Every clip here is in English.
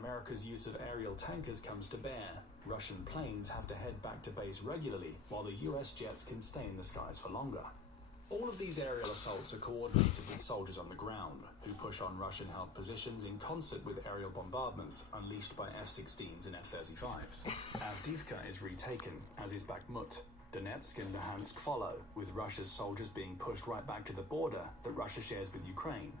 America's use of aerial tankers comes to bear. Russian planes have to head back to base regularly, while the US jets can stay in the skies for longer. All of these aerial assaults are coordinated with soldiers on the ground, who push on Russian-held positions in concert with aerial bombardments unleashed by F-16s and F-35s. Avdiivka is retaken, as is Bakhmut. Donetsk and Luhansk follow, with Russia's soldiers being pushed right back to the border that Russia shares with Ukraine,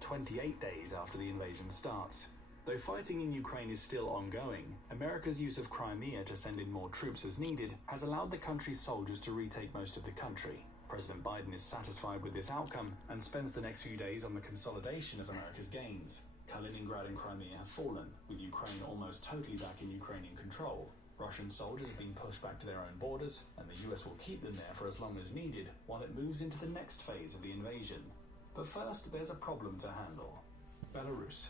28 days after the invasion starts. Though fighting in Ukraine is still ongoing, America's use of Crimea to send in more troops as needed has allowed the country's soldiers to retake most of the country. President Biden is satisfied with this outcome and spends the next few days on the consolidation of America's gains. Kaliningrad and Crimea have fallen, with Ukraine almost totally back in Ukrainian control. Russian soldiers have been pushed back to their own borders, and the US will keep them there for as long as needed while it moves into the next phase of the invasion. But first, there's a problem to handle. Belarus.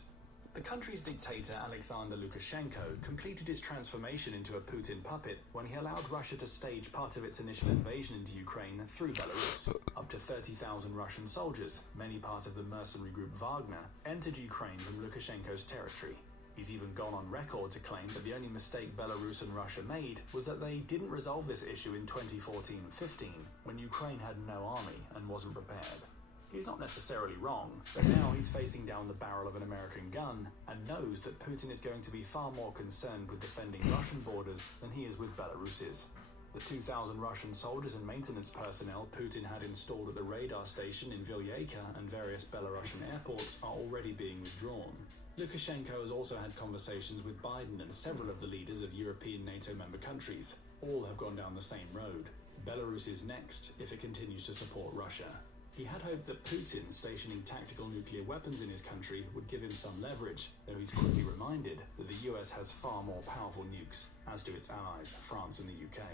The country's dictator Alexander Lukashenko completed his transformation into a Putin puppet when he allowed Russia to stage part of its initial invasion into Ukraine through Belarus. Up to 30,000 Russian soldiers, many part of the mercenary group Wagner, entered Ukraine from Lukashenko's territory. He's even gone on record to claim that the only mistake Belarus and Russia made was that they didn't resolve this issue in 2014-15, when Ukraine had no army and wasn't prepared. He's not necessarily wrong, but now he's facing down the barrel of an American gun and knows that Putin is going to be far more concerned with defending Russian borders than he is with Belarus's. The 2,000 Russian soldiers and maintenance personnel Putin had installed at the radar station in Vilyayka and various Belarusian airports are already being withdrawn. Lukashenko has also had conversations with Biden and several of the leaders of European NATO member countries. All have gone down the same road. Belarus is next if it continues to support Russia. He had hoped that Putin stationing tactical nuclear weapons in his country would give him some leverage, though he's quickly reminded that the US has far more powerful nukes, as do its allies, France and the UK.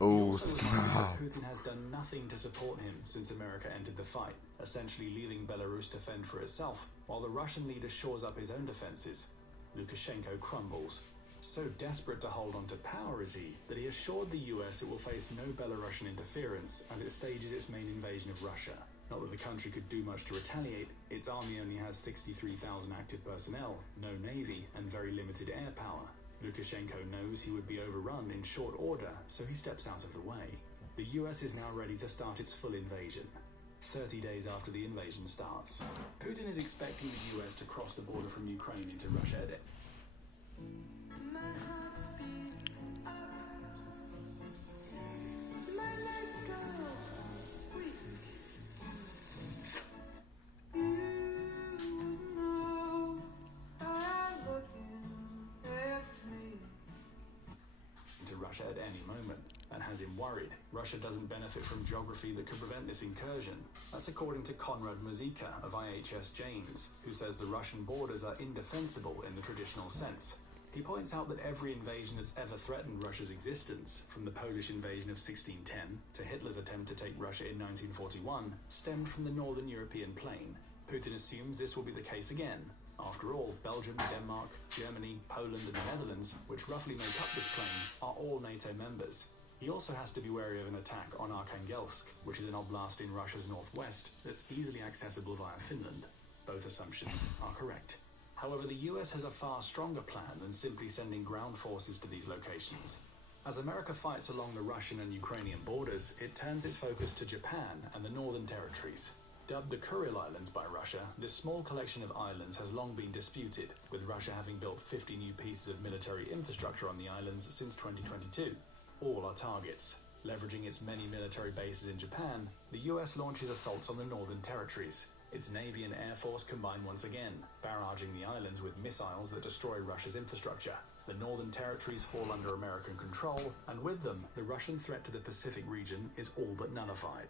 He's also reminded that Putin has done nothing to support him since America entered the fight, essentially leaving Belarus to fend for itself, while the Russian leader shores up his own defenses. Lukashenko crumbles. So desperate to hold on to power is he, that he assured the US it will face no Belarusian interference as it stages its main invasion of Russia. Not that the country could do much to retaliate, its army only has 63,000 active personnel, no navy, and very limited air power. Lukashenko knows he would be overrun in short order, so he steps out of the way. The US is now ready to start its full invasion. 30 days after the invasion starts, Putin is expecting the US to cross the border from Ukraine into Russia. Russia at any moment, and has him worried. Russia doesn't benefit from geography that could prevent this incursion. That's according to Konrad Muzyka of IHS Janes, who says the Russian borders are indefensible in the traditional sense. He points out that every invasion that's ever threatened Russia's existence, from the Polish invasion of 1610 to Hitler's attempt to take Russia in 1941, stemmed from the northern European plain. Putin assumes this will be the case again. After all, Belgium, Denmark, Germany, Poland and the Netherlands, which roughly make up this plain, are all NATO members. He also has to be wary of an attack on Arkhangelsk, which is an oblast in Russia's northwest that's easily accessible via Finland. Both assumptions are correct. However, the US has a far stronger plan than simply sending ground forces to these locations. As America fights along the Russian and Ukrainian borders, it turns its focus to Japan and the Northern Territories. Dubbed the Kuril Islands by Russia, this small collection of islands has long been disputed, with Russia having built 50 new pieces of military infrastructure on the islands since 2022. All are targets. Leveraging its many military bases in Japan, the US launches assaults on the Northern Territories. Its Navy and Air Force combine once again, barraging the islands with missiles that destroy Russia's infrastructure. The Northern Territories fall under American control, and with them, the Russian threat to the Pacific region is all but nullified.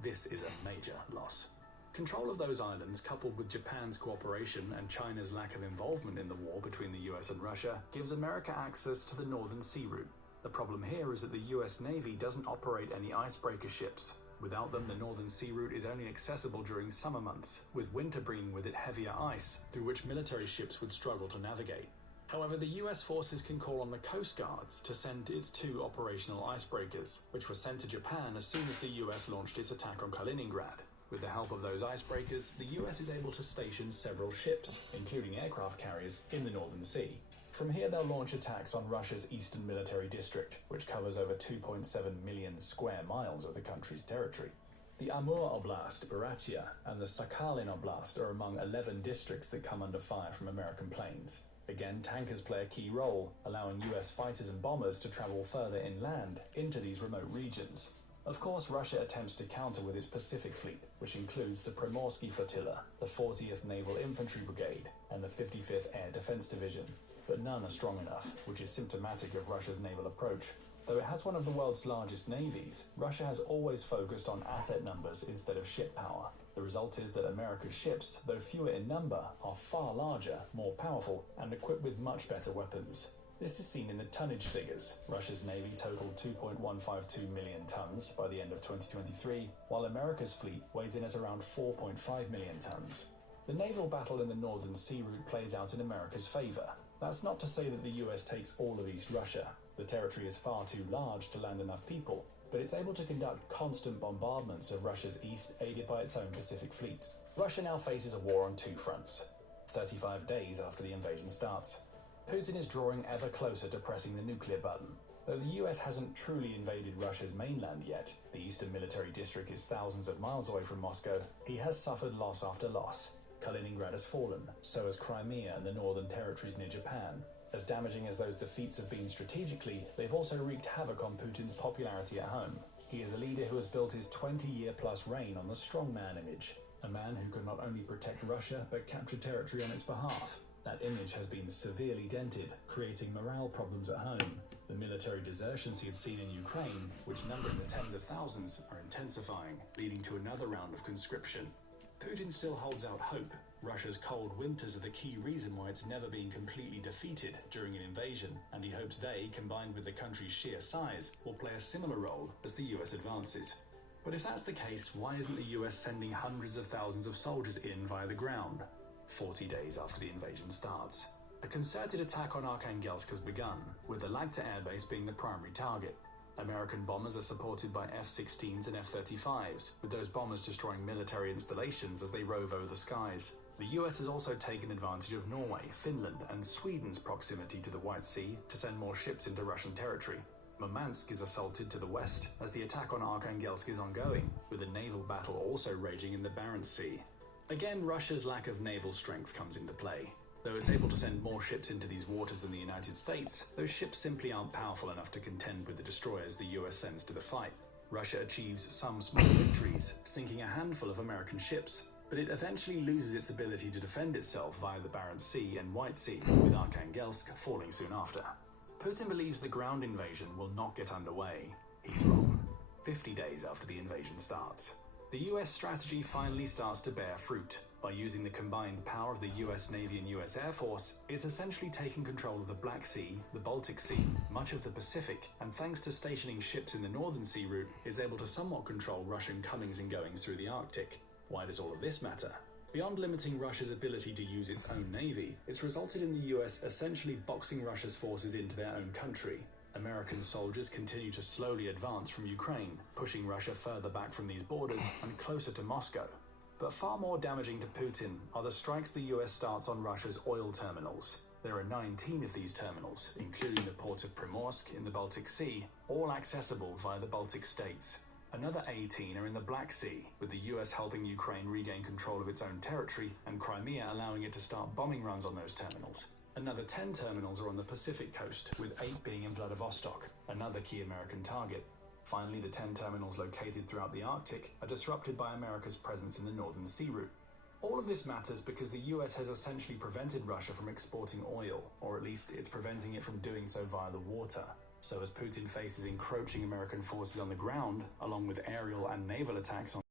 This is a major loss. Control of those islands, coupled with Japan's cooperation and China's lack of involvement in the war between the US and Russia, gives America access to the Northern Sea Route. The problem here is that the US Navy doesn't operate any icebreaker ships. Without them, the Northern Sea Route is only accessible during summer months, with winter bringing with it heavier ice, through which military ships would struggle to navigate. However, the US forces can call on the Coast Guards to send its 2 operational icebreakers, which were sent to Japan as soon as the US launched its attack on Kaliningrad. With the help of those icebreakers, the US is able to station several ships, including aircraft carriers, in the Northern Sea. From here, they'll launch attacks on Russia's eastern military district, which covers over 2.7 million square miles of the country's territory. The Amur Oblast, Buryatia, and the Sakhalin Oblast are among 11 districts that come under fire from American planes. Again, tankers play a key role, allowing US fighters and bombers to travel further inland into these remote regions. Of course, Russia attempts to counter with its Pacific Fleet, which includes the Primorsky Flotilla, the 40th Naval Infantry Brigade, and the 55th Air Defense Division. But none are strong enough, which is symptomatic of Russia's naval approach. Though it has one of the world's largest navies, Russia has always focused on asset numbers instead of ship power. The result is that America's ships, though fewer in number, are far larger, more powerful, and equipped with much better weapons. This is seen in the tonnage figures. Russia's navy totaled 2.152 million tons by the end of 2023, while America's fleet weighs in at around 4.5 million tons. The naval battle in the Northern Sea Route plays out in America's favor. That's not to say that the US takes all of East Russia. The territory is far too large to land enough people, but it's able to conduct constant bombardments of Russia's east, aided by its own Pacific Fleet. Russia now faces a war on two fronts, 35 days after the invasion starts. Putin is drawing ever closer to pressing the nuclear button. Though the US hasn't truly invaded Russia's mainland yet, the eastern military district is thousands of miles away from Moscow, he has suffered loss after loss. Kaliningrad has fallen, so has Crimea and the northern territories near Japan. As damaging as those defeats have been strategically, they've also wreaked havoc on Putin's popularity at home. He is a leader who has built his 20-year-plus reign on the strongman image, a man who can not only protect Russia but capture territory on its behalf. That image has been severely dented, creating morale problems at home. The military desertions he had seen in Ukraine, which number in the tens of thousands, are intensifying, leading to another round of conscription. Putin still holds out hope. Russia's cold winters are the key reason why it's never been completely defeated during an invasion, and he hopes they, combined with the country's sheer size, will play a similar role as the US advances. But if that's the case, why isn't the US sending hundreds of thousands of soldiers in via the ground? 40 days after the invasion starts. A concerted attack on Arkhangelsk has begun, with the Lagta airbase being the primary target. American bombers are supported by F-16s and F-35s, with those bombers destroying military installations as they rove over the skies. The US has also taken advantage of Norway, Finland, and Sweden's proximity to the White Sea to send more ships into Russian territory. Murmansk is assaulted to the west as the attack on Arkhangelsk is ongoing, with a naval battle also raging in the Barents Sea. Again, Russia's lack of naval strength comes into play. Though it's able to send more ships into these waters than the United States, those ships simply aren't powerful enough to contend with the destroyers the US sends to the fight. Russia achieves some small victories, sinking a handful of American ships, but it eventually loses its ability to defend itself via the Barents Sea and White Sea, with Arkhangelsk falling soon after. Putin believes the ground invasion will not get underway. He's wrong. 50 days after the invasion starts. The US strategy finally starts to bear fruit. By using the combined power of the US Navy and US Air Force, it's essentially taken control of the Black Sea, the Baltic Sea, much of the Pacific, and thanks to stationing ships in the Northern Sea Route, is able to somewhat control Russian comings and goings through the Arctic. Why does all of this matter? Beyond limiting Russia's ability to use its own navy, it's resulted in the US essentially boxing Russia's forces into their own country. American soldiers continue to slowly advance from Ukraine, pushing Russia further back from these borders and closer to Moscow. But far more damaging to Putin are the strikes the US starts on Russia's oil terminals. There are 19 of these terminals, including the port of Primorsk in the Baltic Sea, all accessible via the Baltic states. Another 18 are in the Black Sea, with the US helping Ukraine regain control of its own territory and Crimea allowing it to start bombing runs on those terminals. Another 10 terminals are on the Pacific coast, with 8 being in Vladivostok, another key American target. Finally, the 10 terminals located throughout the Arctic are disrupted by America's presence in the Northern Sea Route. All of this matters because the US has essentially prevented Russia from exporting oil, or at least it's preventing it from doing so via the water. So as Putin faces encroaching American forces on the ground, along with aerial and naval attacks on